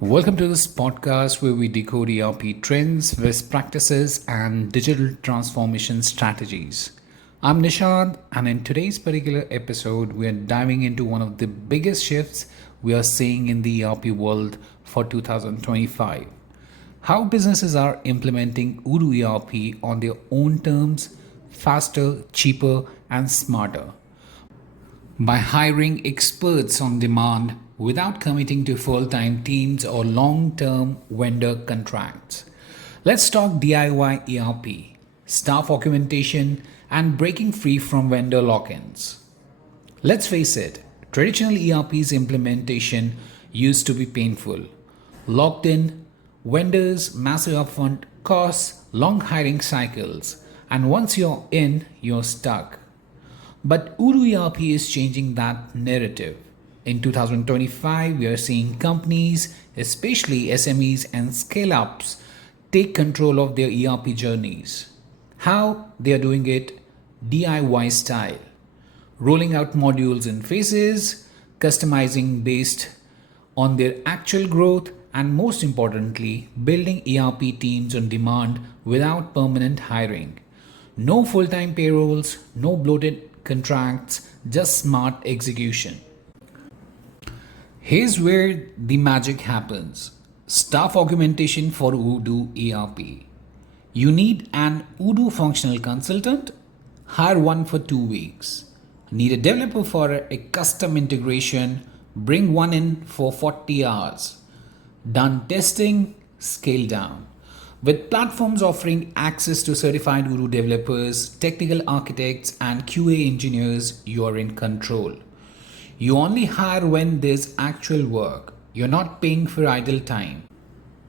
Welcome to this podcast where we decode ERP trends, best practices, and digital transformation strategies. I'm Nishant, and in today's particular episode, we are diving into one of the biggest shifts we are seeing in the ERP world for 2025. How businesses are implementing Odoo ERP on their own terms, faster, cheaper, and smarter by hiring experts on demand without committing to full time teams or long term vendor contracts. Let's talk DIY ERP, staff augmentation, and breaking free from vendor lock ins. Let's face it, traditional ERP's implementation used to be painful. Locked in, vendors, massive upfront costs, long hiring cycles, and once you're in, you're stuck. But Odoo ERP is changing that narrative. In 2025, we are seeing companies, especially SMEs and scale ups, take control of their ERP journeys. How they are doing it DIY style, rolling out modules in phases, customizing based on their actual growth, and most importantly, building ERP teams on demand without permanent hiring. No full time payrolls, no bloated contracts, just smart execution. Here's where the magic happens: staff augmentation for Odoo ERP. You need an Odoo functional consultant? Hire one for 2 weeks. Need a developer for a custom integration? Bring one in for 40 hours. Done testing? Scale down. With platforms offering access to certified Odoo developers, technical architects, and QA engineers, you are in control. You only hire when there's actual work. You're not paying for idle time.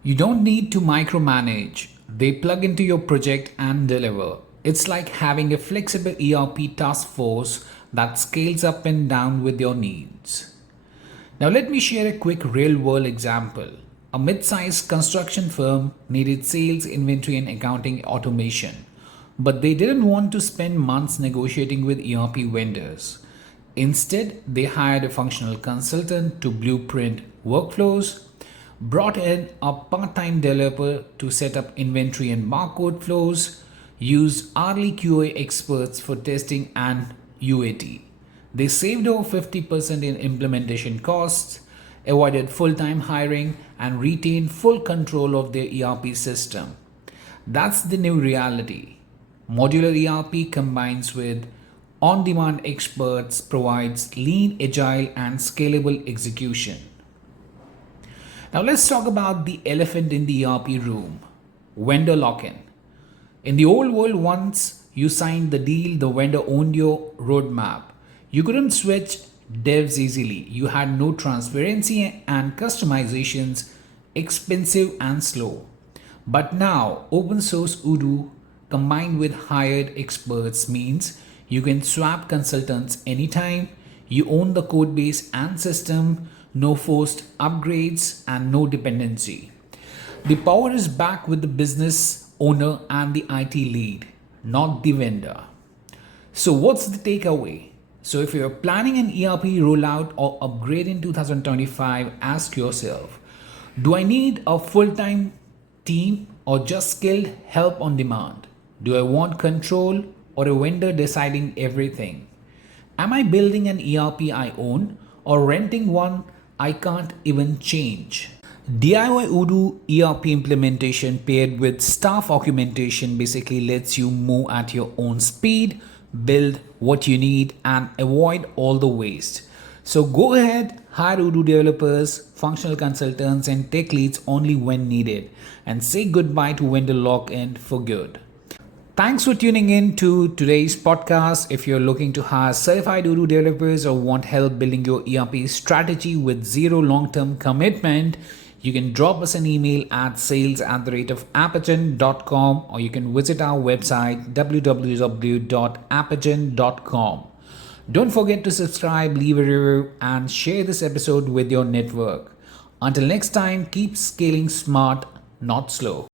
You don't need to micromanage. They plug into your project and deliver. It's like having a flexible ERP task force that scales up and down with your needs. Now, let me share a quick real world example. A mid-sized construction firm needed sales, inventory, and accounting automation, but they didn't want to spend months negotiating with ERP vendors. Instead, they hired a functional consultant to blueprint workflows, brought in a part-time developer to set up inventory and barcode flows, used hourly QA experts for testing and UAT. They saved over 50% in implementation costs, avoided full-time hiring, and retained full control of their ERP system. That's the new reality. Modular ERP combines with on-demand experts, provides lean, agile, and scalable execution. Now let's talk about the elephant in the ERP room: vendor lock-in. In the old world, once you signed the deal, the vendor owned your roadmap. You couldn't switch devs easily. You had no transparency and customizations, expensive and slow. But now, open source Odoo combined with hired experts means you can swap consultants anytime. You own the code base and system, no forced upgrades, and no dependency. The power is back with the business owner and the IT lead, not the vendor. So, what's the takeaway? So, if you're planning an ERP rollout or upgrade in 2025, ask yourself, do I need a full time team or just skilled help on demand? Do I want control or a vendor deciding everything? Am I building an ERP I own or renting one I can't even change? DIY Odoo ERP implementation paired with staff augmentation basically lets you move at your own speed, build what you need, and avoid all the waste. So go ahead, hire Odoo developers, functional consultants, and tech leads only when needed, and say goodbye to vendor lock-in for good. Thanks for tuning in to today's podcast. If you're looking to hire certified Odoo developers or want help building your ERP strategy with zero long-term commitment, you can drop us an email at sales@apagen.com, or you can visit our website www.apagen.com. Don't forget to subscribe, leave a review, and share this episode with your network. Until next time, keep scaling smart, not slow.